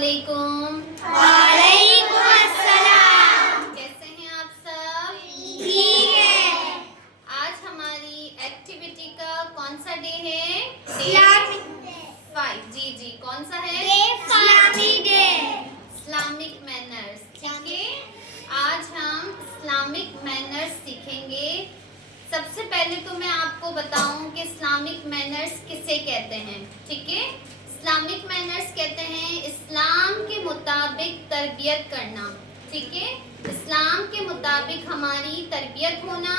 अस्सलामुअलैकुम। वालेकुम अस्सलाम। कैसे हैं आप सब? ठीक है। आज हमारी एक्टिविटी का कौन सा डे है? Islamic day. 5। जी कौन सा है? Islamic day. Islamic manners. ठीक है, आज हम इस्लामिक मैनर्स सीखेंगे। सबसे पहले तो मैं आपको बताऊं कि इस्लामिक मैनर्स किसे कहते हैं। ठीक है, इस्लामिक मैनर्स कहते हैं इस्लाम के मुताबिक तरबियत करना। ठीक है, इस्लाम के मुताबिक हमारी तरबियत होना,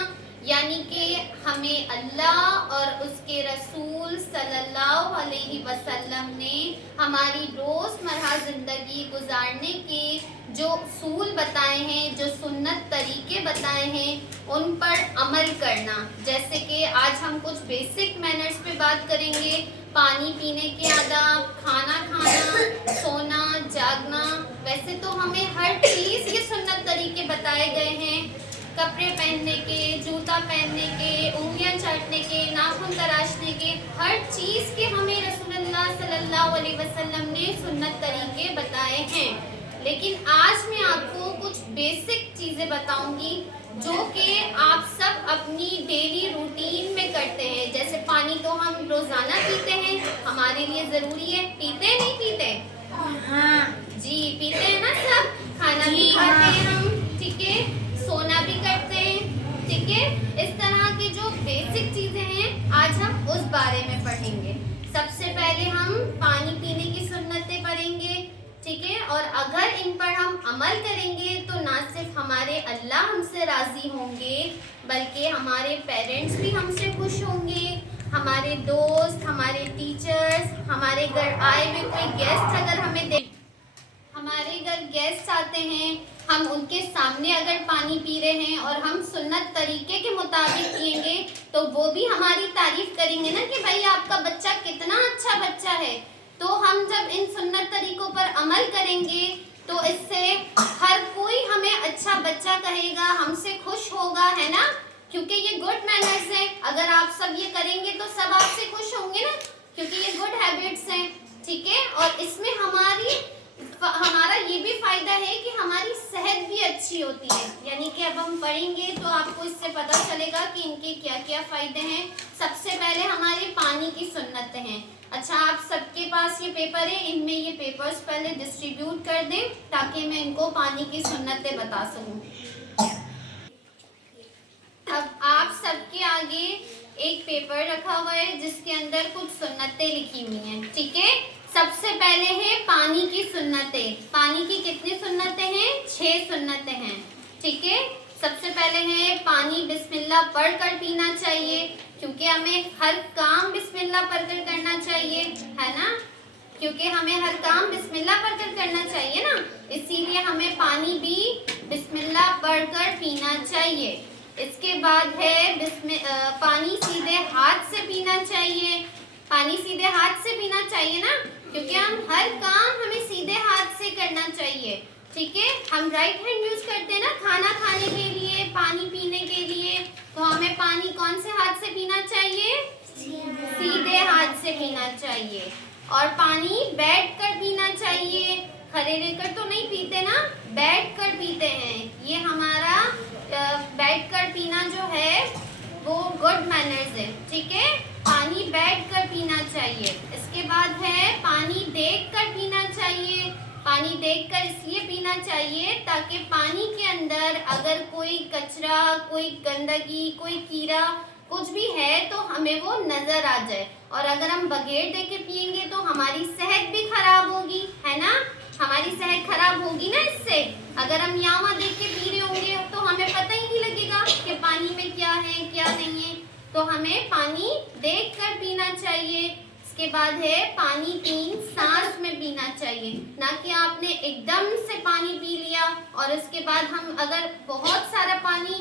यानी कि हमें अल्लाह और उसके रसूल सल्लल्लाहु अलैहि वसल्लम ने हमारी रोज़मर्रा ज़िंदगी गुजारने के जो उसूल बताए हैं, जो सुन्नत तरीके बताए हैं, उन पर अमल करना। जैसे कि आज हम कुछ बेसिक मैनर्स पे बात करेंगे। पानी पीने के आदाब, खाना खाना, सोना, जागना। वैसे तो हमें हर चीज़ ये सुन्नत तरीके बताए गए हैं, कपड़े पहनने के, जूता पहनने के, उंगलियां चाटने के, नाखून तराशने के, हर चीज़ के हमें रसूलुल्लाह सल्लल्लाहु अलैहि वसल्लम ने सुन्नत तरीके बताए हैं। लेकिन आज मैं आपको कुछ बेसिक चीज़ें बताऊंगी जो कि आप सब अपनी डेली रूटीन में करते हैं। जैसे पानी तो हम रोज़ाना पीते हैं, हमारे लिए ज़रूरी है। पीते नहीं पीते? हाँ जी पीते हैं ना सब। खाना भी खाते हैं हम, ठीक है, सोना भी करते हैं। ठीक है, इस तरह की जो बेसिक चीज़ें हैं आज हम उस बारे में पढ़ेंगे। सबसे पहले हम पानी पीने की सुन्नतें पढ़ेंगे। ठीक है, और अगर इन पर हम अमल करेंगे तो ना सिर्फ हमारे अल्लाह हमसे राज़ी होंगे, बल्कि हमारे पेरेंट्स भी हमसे खुश होंगे, हमारे दोस्त, हमारे टीचर्स, हमारे घर आए हुए कोई गेस्ट अगर हमारे घर गेस्ट आते हैं, हम उनके सामने अगर पानी पी रहे हैं और हम सुन्नत तरीके के मुताबिक पिएंगे तो वो भी हमारी तारीफ करेंगे ना कि भाई आपका बच्चा कितना अच्छा बच्चा है। तो हम जब इन सुन्नत तरीकों पर अमल करेंगे तो इससे हर कोई हमें अच्छा बच्चा कहेगा, हमसे खुश होगा, है ना, क्योंकि ये गुड मैनर्स हैं। अगर आप सब ये करेंगे तो सब आपसे खुश होंगे ना, क्योंकि ये गुड हैबिट्स हैं। ठीक है, और इसमें हमारा ये भी फायदा है कि हमारी सेहत भी अच्छी होती है। यानी कि अब हम पढ़ेंगे तो आपको इससे पता चलेगा कि इनके क्या क्या फ़ायदे हैं। सबसे पहले हमारे पानी की सुन्नतें हैं। अच्छा, आप सबके पास ये पेपर है, इनमें ये पेपर्स पहले डिस्ट्रीब्यूट कर दें ताकि मैं इनको पानी की सुन्नतें बता सकूं। अब आप सबके आगे एक पेपर रखा हुआ है जिसके अंदर कुछ सुन्नतें लिखी हुई हैं। ठीक है, सबसे पहले है पानी की सुन्नतें। पानी की कितनी सुन्नतें हैं? 6 सुन्नतें हैं। ठीक है, सबसे पहले है पानी बिस्मिल्लाह पढ़कर पीना चाहिए, क्योंकि हमें हर काम बिस्मिल्लाह पढ़कर करना चाहिए, है ना, क्योंकि हमें हर काम बिस्मिल्लाह पढ़कर करना चाहिए ना, इसीलिए हमें पानी भी बिस्मिल्लाह पढ़कर पीना चाहिए। इसके बाद है पानी सीधे हाथ से पीना चाहिए। पानी सीधे हाथ से पीना चाहिए ना, क्योंकि हम हर काम हमें सीधे हाथ से करना चाहिए। ठीक है, हम राइट हैंड यूज करते हैं ना खाना खाने के लिए, पानी पीने के लिए, तो हमें पानी कौन से हाथ से पीना चाहिए? सीधे हाथ से पीना चाहिए। और पानी बैठ कर पीना चाहिए, खड़े रहकर तो नहीं पीते ना, बैठ कर पीते हैं। ये हमारा बैठ कर पीना जो है वो गुड मैनर्स है। ठीक है, पानी बैठ कर पीना चाहिए। इसके बाद है पानी देख कर पीना चाहिए। पानी देखकर इसलिए पीना चाहिए ताकि पानी के अंदर अगर कोई कचरा, कोई गंदगी, कोई कीड़ा कुछ भी है तो हमें वो नज़र आ जाए। और अगर हम बगैर देखे पिएंगे तो हमारी सेहत भी खराब होगी, है ना, हमारी सेहत खराब होगी ना इससे। अगर हम यहाँ वहाँ देख के पी रहे होंगे तो हमें पता ही नहीं लगेगा कि पानी में क्या है क्या नहीं है। तो हमें पानी देख कर पीना चाहिए। इसके बाद है पानी 3 सांस में पीना चाहिए, ना कि आपने एकदम से पानी पी लिया और उसके बाद हम अगर बहुत सारा पानी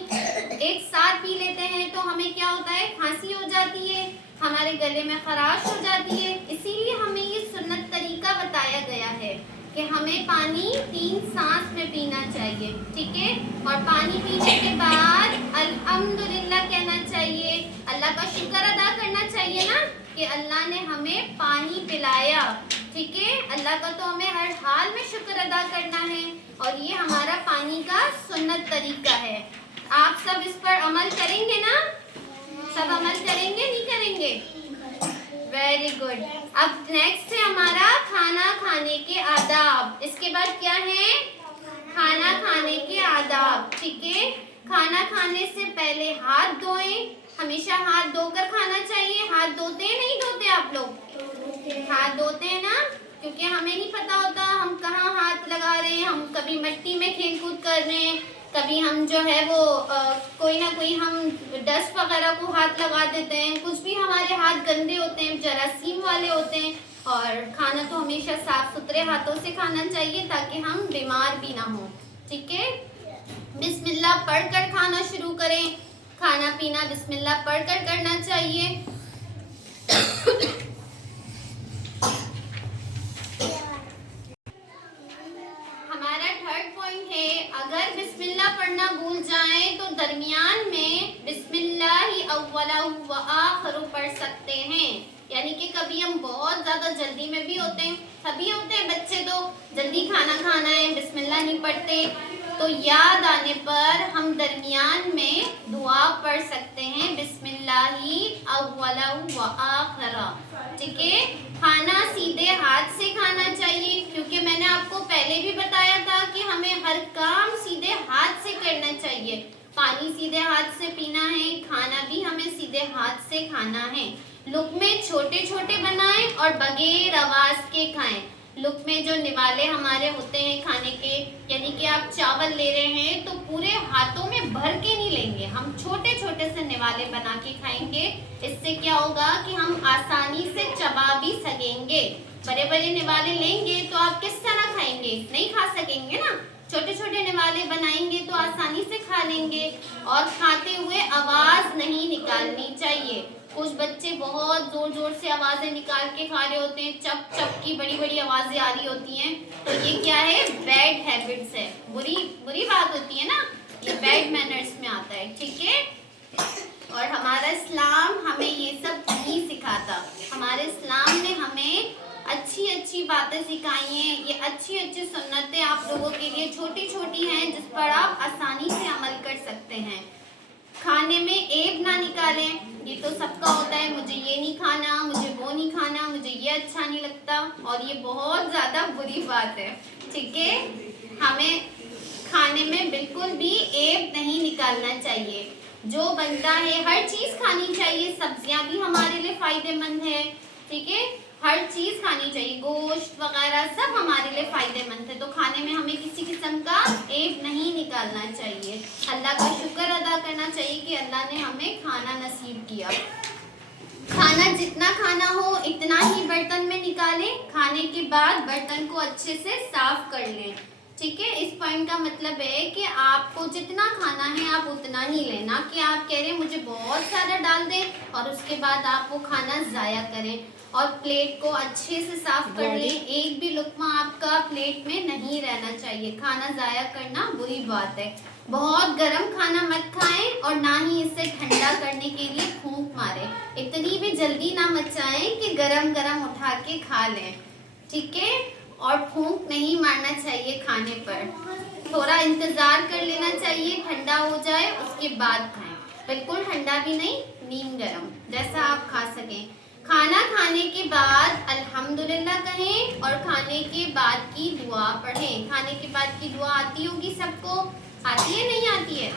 एक साथ पी लेते हैं तो हमें क्या होता है, खांसी हो जाती है, हमारे गले में खराश हो जाती है। इसीलिए हमें ये सुन्नत तरीका बताया गया है कि हमें पानी 3 सांस में पीना चाहिए। ठीक है, और पानी पीने के बाद अल्हम्दुलिल्लाह कहना चाहिए, अल्लाह का शुक्र अदा करना चाहिए ना कि अल्लाह ने हमें पानी पिलाया। ठीक है, अल्लाह का तो हमें हर हाल में शुक्र अदा करना है और ये हमारा पानी का सुन्नत तरीका है। आप सब इस पर अमल करेंगे ना? सब अमल करेंगे, नहीं करेंगे? Very good. अब नेक्स्ट है हमारा खाना खाने के आदाब। इसके बाद क्या है? खाना खाने के आदाब। ठीक है, खाना खाने से पहले हाथ धोएं। हमेशा हाथ धोकर खाना चाहिए। हाथ धोते हैं, नहीं धोते आप लोग? हाथ धोते हैं ना, क्योंकि हमें नहीं पता होता हम कहाँ हाथ लगा रहे हैं। हम कभी मिट्टी में खेल कूद कर रहे हैं, कभी हम जो है वो कोई ना कोई हम डस्ट वगैरह को हाथ लगा देते हैं। कुछ भी हमारे हाथ गंदे होते हैं, जरासीम वाले होते हैं। और खाना तो हमेशा साफ सुथरे हाथों से खाना चाहिए ताकि हम बीमार भी ना हो। ठीक है, बिस्मिल्लाह पढ़कर खाना शुरू करें। खाना पीना बिस्मिल्लाह पढ़कर करना चाहिए। हमारा थर्ड पॉइंट है, अगर बिस्मिल्लाह पढ़ना भूल जाएं तो दरमियान में बिस्मिल्लाहि अव्वलहु व आखिरहु पढ़ सकते हैं। यानी कि कभी हम बहुत ज़्यादा जल्दी में भी होते हैं, सभी होते हैं बच्चे, तो जल्दी खाना खाना है, बिस्मिल्लाह नहीं पढ़ते, तो याद आने पर हम दरमियान में दुआ पढ़ सकते हैं, बिस्मिल्लाहि अव्वलहु व आखिरहु। ठीक है, खाना सीधे हाथ से खाना चाहिए, क्योंकि मैंने आपको पहले भी बताया था कि हमें हर काम सीधे हाथ से करना चाहिए। पानी सीधे हाथ से पीना है, खाना भी हमें सीधे हाथ से खाना है। लुक़्मे छोटे छोटे बनाएं और बगैर आवाज़ के खाएं। लुक़्मे जो निवाले हमारे होते हैं खाने के, यानी कि आप चावल ले रहे हैं तो पूरे हाथों में भर के नहीं लेंगे, हम छोटे छोटे से निवाले बना के खाएंगे। इससे क्या होगा कि हम आसानी से चबा भी सकेंगे। बड़े बड़े निवाले लेंगे तो आप किस तरह खाएंगे? नहीं खा सकेंगे ना। छोटे छोटे निवाले बनाएंगे तो आसानी से खा लेंगे। और खाते हुए आवाज़ नहीं निकालनी चाहिए। कुछ बच्चे बहुत जोर जोर से आवाज़ें निकाल के खा रहे होते हैं, चप चप की बड़ी बड़ी आवाज़ें आ रही होती हैं, तो ये क्या है? बैड हैबिट्स है, बुरी बात होती है ना, ये बैड मैनर्स में आता है। ठीक है, और हमारा इस्लाम हमें ये सब नहीं सिखाता। हमारे इस्लाम ने हमें अच्छी अच्छी बातें सिखाई हैं। ये अच्छी अच्छी सुन्नतें आप लोगों के लिए छोटी छोटी हैं, जिस पर आप आसानी से अमल कर सकते हैं। खाने में ऐब ना निकालें, ये तो सबका होता है, मुझे ये नहीं खाना, मुझे वो नहीं खाना, मुझे ये अच्छा नहीं लगता, और ये बहुत ज़्यादा बुरी बात है। ठीक है, हमें खाने में बिल्कुल भी ऐब नहीं निकालना चाहिए। जो बनता है हर चीज़ खानी चाहिए, सब्जियां भी हमारे लिए फ़ायदेमंद है। ठीक है, हर चीज़ खानी चाहिए, गोश्त वगैरह सब हमारे लिए फ़ायदेमंद है। तो खाने में हमें किसी किस्म का ऐब नहीं निकालना चाहिए। अल्लाह का शुक्र अदा करना चाहिए कि अल्लाह ने हमें खाना नसीब किया। खाना जितना खाना हो इतना ही बर्तन में निकालें। खाने के बाद बर्तन को अच्छे से साफ कर लें। ठीक है, इस पॉइंट का मतलब है कि आपको जितना खाना है आप उतना ही लें, ना कि आप कह रहे हैं मुझे बहुत सारा डाल दें और उसके बाद आप वो खाना ज़ाया करें। और प्लेट को अच्छे से साफ कर लें, एक भी लुक़्मा आपका प्लेट में नहीं रहना चाहिए। खाना ज़ाया करना बुरी बात है। बहुत गर्म खाना मत खाएं और ना ही इसे ठंडा करने के लिए फूंक मारें। इतनी भी जल्दी ना मचाएं कि गरम गरम उठा के खा लें। ठीक है, और फूंक नहीं मारना चाहिए खाने पर, थोड़ा इंतज़ार कर लेना चाहिए, ठंडा हो जाए उसके बाद खाएं। बिल्कुल ठंडा भी नहीं, नीम गरम, जैसा आप खा सकें। खाना खाने के बाद अल्हम्दुलिल्लाह कहें और खाने के बाद की दुआ पढ़ें। खाने के बाद की दुआ आती होगी सबको, आती है नहीं आती है?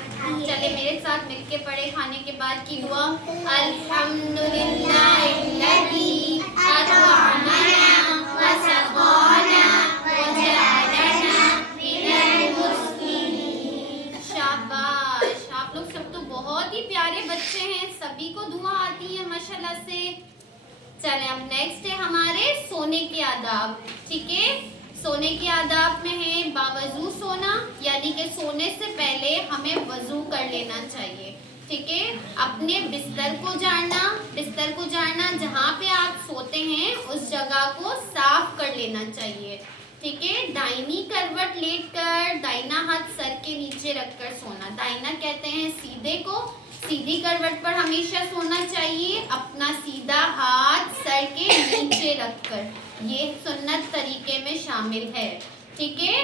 चले मेरे साथ मिलके पढ़े खाने के बाद की दुआ। अल्हम्दुलिल्लाह शाबाश, आप लोग सब तो बहुत ही प्यारे बच्चे हैं, सभी को दुआ आती है माशाल्लाह से। चलें, अब नेक्स्ट है हमारे सोने के आदाब। ठीक है, सोने के आदाब में है बावजू सोना, यानी कि सोने से पहले हमें वजू कर लेना चाहिए। ठीक है, अपने बिस्तर को झाड़ना, जहाँ पे आप सोते हैं उस जगह को साफ कर लेना चाहिए। ठीक है, दाहिनी करवट लेटकर दाहिना हाथ सर के नीचे रखकर सोना। दाहिना कहते हैं सीधे को, सीधी करवट पर हमेशा सोना चाहिए, अपना सीधा हाथ सर के नीचे रखकर। ये सुन्नत तरीके में शामिल है, ठीक है।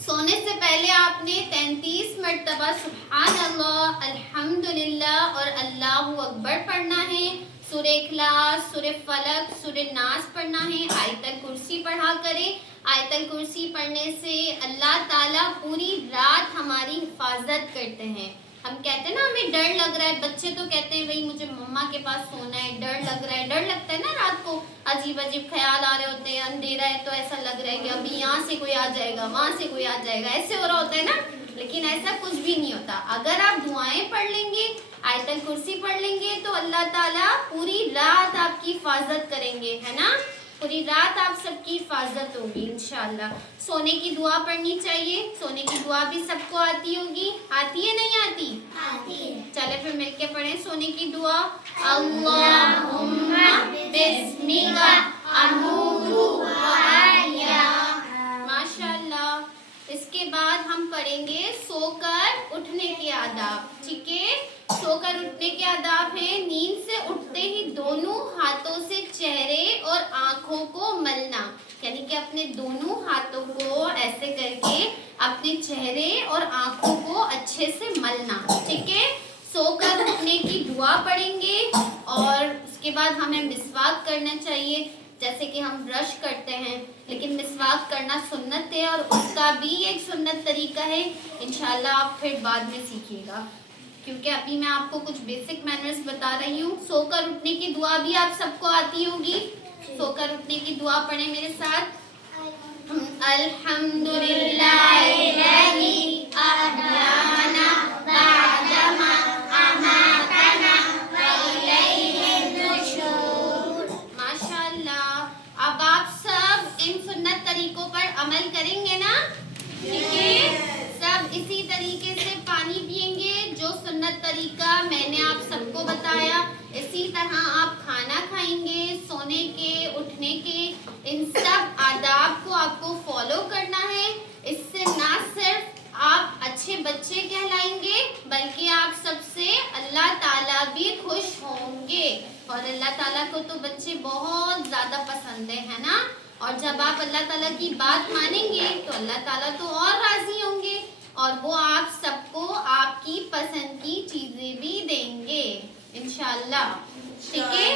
सोने से पहले आपने 33 मर्तबा सुभान अल्लाह, अल्हम्दुलिल्लाह और अल्लाहु अकबर पढ़ना है। सूरह इखलास, सूरह फलक, सूरह नास पढ़ना है। आयतल कुर्सी पढ़ा करें। आयतल कुर्सी पढ़ने से अल्लाह ताला पूरी रात हमारी हिफाजत करते हैं। हम कहते हैं ना हमें डर लग रहा है, बच्चे तो कहते हैं भाई मुझे मम्मा के पास सोना है, डर लग रहा है। डर लगता है ना, रात को अजीब अजीब ख्याल आ रहे होते हैं, अंधेरा है तो ऐसा लग रहा है कि अभी यहाँ से कोई आ जाएगा, वहाँ से कोई आ जाएगा, ऐसे हो रहा होता है ना। लेकिन ऐसा कुछ भी नहीं होता। अगर आप दुआएं पढ़ लेंगे, आयतल कुर्सी पढ़ लेंगे तो अल्लाह ताला पूरी रात आपकी हिफाजत करेंगे, है ना। पूरी रात आप सबकी हिफाजत होगी इंशाल्लाह। सोने की दुआ पढ़नी चाहिए। सोने की दुआ भी सबको आती होगी, आती है नहीं आती? आती है। चले फिर मिलके पढ़ें सोने की दुआ। अल्लाहुम्मा बिस्मिका अमूतु व अहया। माशाल्लाह। इसके बाद हम पढ़ेंगे सोकर उठने के आदाब, ठीक है। सोकर उठने के आदाब है, नींद से उठते ही दोनों हाथों से चेहरे और आंखों को मलना, यानी कि अपने दोनों हाथों को ऐसे करके अपने चेहरे और आंखों को अच्छे से मलना, ठीक है। सोकर उठने की दुआ पढ़ेंगे और उसके बाद हमें मिसवाक करना चाहिए, जैसे कि हम ब्रश करते हैं, लेकिन मिसवाक करना सुन्नत है और उसका भी एक सुन्नत तरीका है। इंशाल्लाह आप फिर बाद में सीखिएगा, क्योंकि अभी मैं आपको कुछ बेसिक मैनर्स बता रही हूँ। सोकर उठने की दुआ भी आप सबको आती होगी। सोकर उठने की दुआ पढ़े मेरे साथ। अल्हम्दुलिल्लाहिल्लज़ी अहयाना बअदमा अमातना व इलैहिन नुशूर। माशाअल्लाह। अब आप सब इन सुन्नत तरीकों पर अमल करेंगे ना, ठीक है। सब इसी तरीके से पानी पिएंगे, जो सुन्नत तरीका मैंने आप सबको बताया। इसी तरह आप खाना खाएंगे, सोने के, उठने के, इन सब आदाब को आपको फॉलो करना है। इससे ना सिर्फ आप अच्छे बच्चे कहलाएंगे, बल्कि आप सबसे अल्लाह ताला भी खुश होंगे। और अल्लाह ताला को तो बच्चे बहुत ज़्यादा पसंद है ना। और जब आप अल्लाह ताला की बात मानेंगे तो अल्लाह ताला तो और राज़ी होंगे और वो आप सबको आपकी पसंद की चीज़ें भी देंगे इंशाल्लाह, ठीक है।